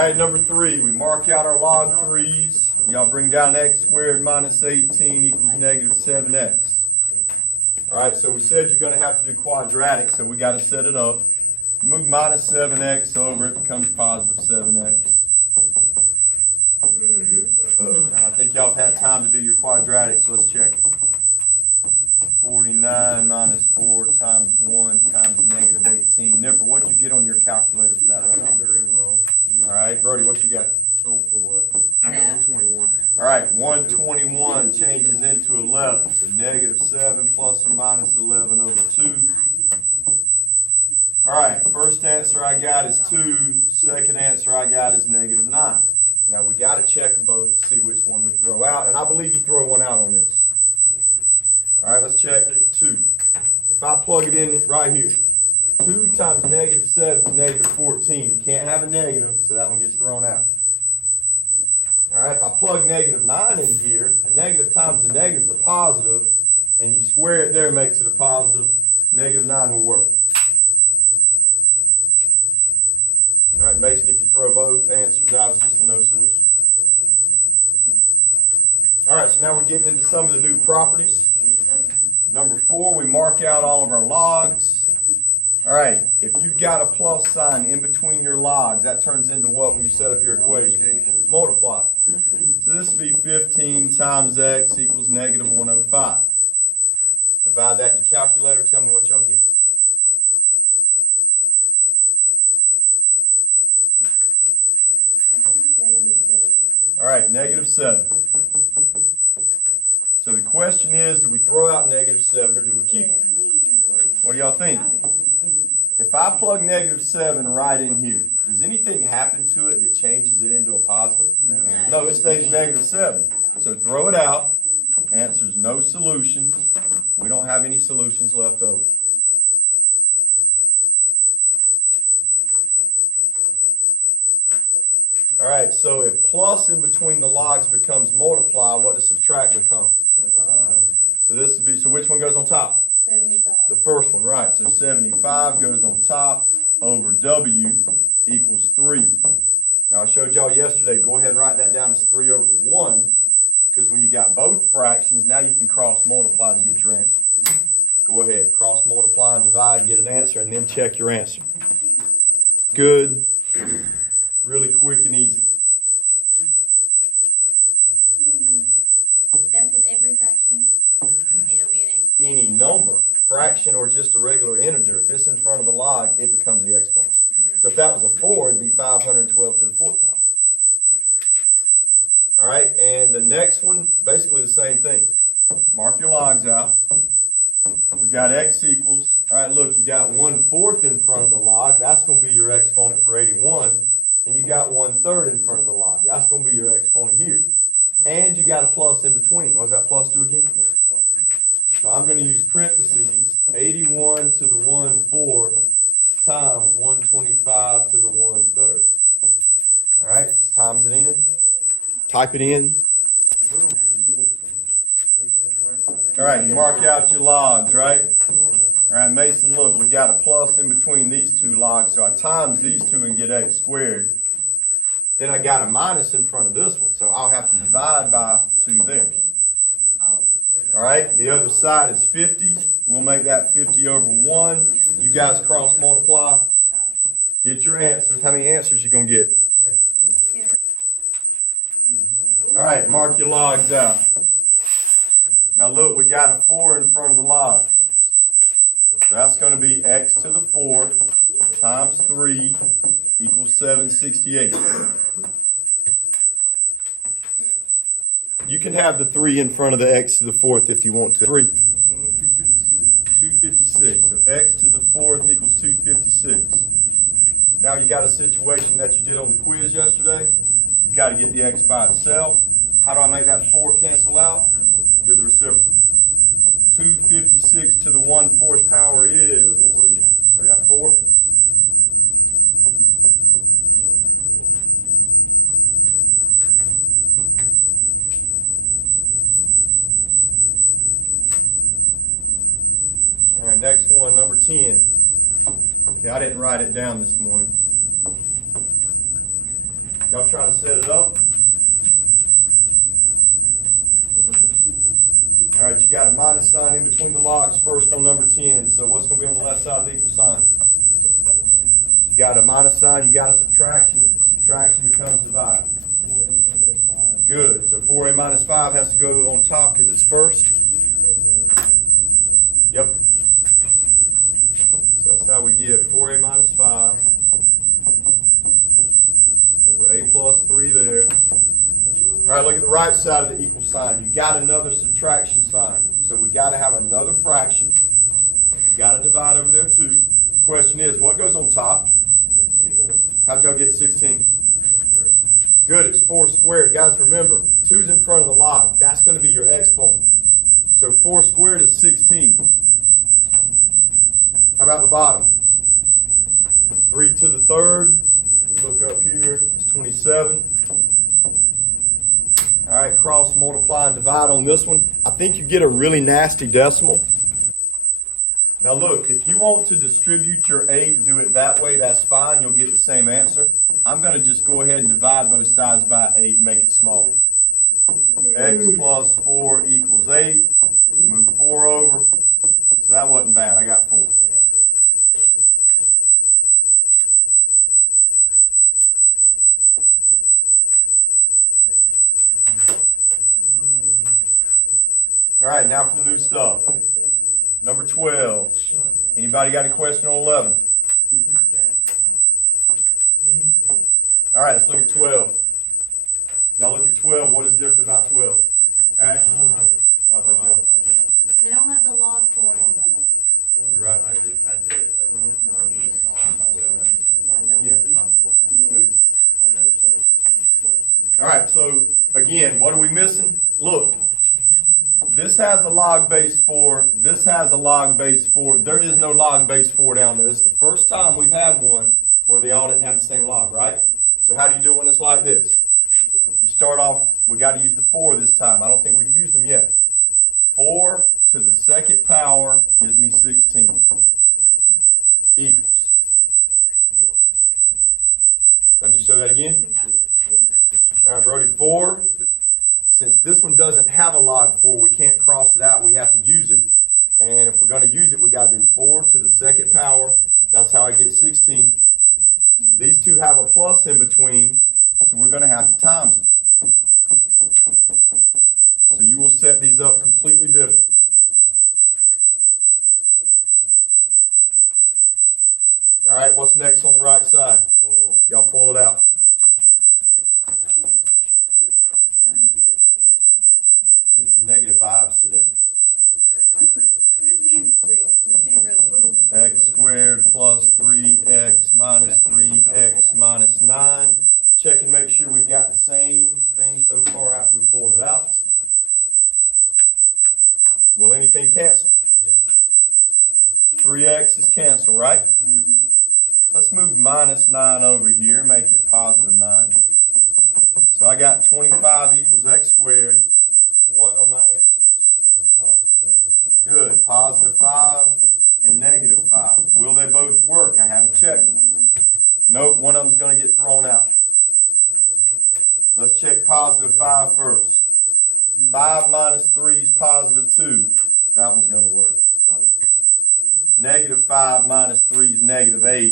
right, number 3, we mark out our log 3's. Y'all bring down x squared minus 18 equals negative 7x. All right, so we said you're going to have to do quadratic, so we got to set it up. Move minus 7x over, it becomes positive 7x. And I think y'all have had time to do your quadratic, so let's check it. 49 minus 4 times 1 times negative 18. Nipper, what'd you get on your calculator for that right now? They're in wrong. All right, Brody, what you got? On for what? I got 121. All right, 121 changes into 11. So negative 7 plus or minus 11 over 2. All right, first answer I got is 2. Second answer I got is negative 9. Now we got to check them both to see which one we throw out. And I believe you throw one out on this. All right, let's check 2. If I plug it in right here, 2 times negative 7 is negative 14. You can't have a negative, so that one gets thrown out. All right, if I plug negative 9 in here, a negative times a negative is a positive, and you square it there, makes it a positive, negative 9 will work. All right, Mason, if you throw both answers out, it's just a no solution. All right, so now we're getting into some of the new properties. Number 4, we mark out all of our logs. All right, if you've got a plus sign in between your logs, that turns into what when you set up your equation? Multiply. So this would be 15 times x equals negative 105. Divide that in your calculator, tell me what y'all get. All right, negative 7. So the question is, do we throw out negative 7 or do we keep it? What do y'all think? If I plug negative 7 right in here, does anything happen to it that changes it into a positive? No, it stays negative 7. So throw it out. Answer's no solution. We don't have any solutions left over. All right, so if plus in between the logs becomes multiply, what does subtract become? So this would be, so which one goes on top? 75. The first one, right. So 75 goes on top over W equals 3. Now I showed y'all yesterday, go ahead and write that down as 3 over 1, because when you got both fractions, now you can cross multiply to get your answer. Go ahead, cross multiply and divide and get an answer, and then check your answer. Good. Really quick and easy. That's with every fraction. It'll be an exponent. Any number, fraction or just a regular integer, if it's in front of the log, it becomes the exponent. So if that was a 4, it'd be 512 to the 4th power. All right, and the next one, basically the same thing. Mark your logs out. We got x equals, all right, look, you got 1/4 in front of the log. That's going to be your exponent for 81. And you got 1/3 in front of the log. That's going to be your exponent here. And you got a plus in between. What does that plus do again? So I'm going to use parentheses, 81 to the 1/4 times 125 to the 1/3. All right, just times it in. Type it in. All right, you mark out your logs, right? All right, Mason, look, we got a plus in between these two logs, so I times these two and get x squared. Then I got a minus in front of this one, so I'll have to divide by 2 there. All right, the other side is 50. We'll make that 50 over 1. You guys cross multiply. Get your answers. How many answers you going to get? All right, mark your logs out. Now look, we got a 4 in front of the log. So that's going to be x to the 4th times 3 equals 768. You can have the 3 in front of the x to the 4th if you want to. 3. 256. So x to the 4th equals 256. Now you got a situation that you did on the quiz yesterday. You got to get the x by itself. How do I make that 4 cancel out? Do the reciprocal. 256 to the 1/4 power is, let's see, I got 4. All right, next one, number 10. Okay, I didn't write it down this morning. Y'all try to set it up. All right, you got a minus sign in between the logs first on number 10. So what's going to be on the left side of the equal sign? You got a minus sign, you got a subtraction. Subtraction becomes divide. Good. So 4a minus 5 has to go on top because it's first. Yep. So that's how we get 4a minus 5 over a plus 3 there. All right, look at the right side of the equal sign. You got another subtraction sign. So we got to have another fraction. You got to divide over there too. The question is, what goes on top? How'd y'all get 16? Good, it's 4 squared. Guys, remember, 2's in front of the log. That's going to be your exponent. So 4 squared is 16. How about the bottom? 3 to the third. You look up here, it's 27. All right, cross, multiply, and divide on this one. I think you get a really nasty decimal. Now look, if you want to distribute your 8 and do it that way, that's fine. You'll get the same answer. I'm going to just go ahead and divide both sides by 8 and make it smaller. X plus 4 equals 8. Move 4 over. So that wasn't bad. I got 4. All right, now for the new stuff. Number 12. Anybody got a question on 11? All right, let's look at 12. Y'all look at 12. What is different about 12? Ash? Oh, I thought you had. They don't have the log 4 in front of it. You're right. Yeah. All right, so again, what are we missing? Look. This has a log base 4. This has a log base 4. There is no log base 4 down there. This is the first time we've had one where they all didn't have the same log, right? So how do you do when it's like this? You start off, we got to use the 4 this time. I don't think we've used them yet. 4 to the second power gives me 16. Equals. Let me show that again. All right, Brody, 4. Since this one doesn't have a log 4, we can't cross it out. We have to use it. And if we're going to use it, we got to do 4 to the second power. That's how I get 16. These two have a plus in between, so we're going to have to times them. So you will set these up completely different. All right, what's next on the right side? Y'all pull it out. Get some negative vibes today. We're just being real. We're just being real with you. X squared plus 3x minus 3x minus 9. Check and make sure we've got the same thing so far after we pulled it out. Will anything cancel? 3x is canceled, right? Let's move minus 9 over here, make it positive 9. So I got 25 equals x squared. What are my answers? Good. Positive 5 and negative 5. Will they both work? I haven't checked them. Nope, one of them's going to get thrown out. Let's check positive 5 first. 5 minus 3 is positive 2. That one's going to work. Negative 5 minus 3 is negative 8.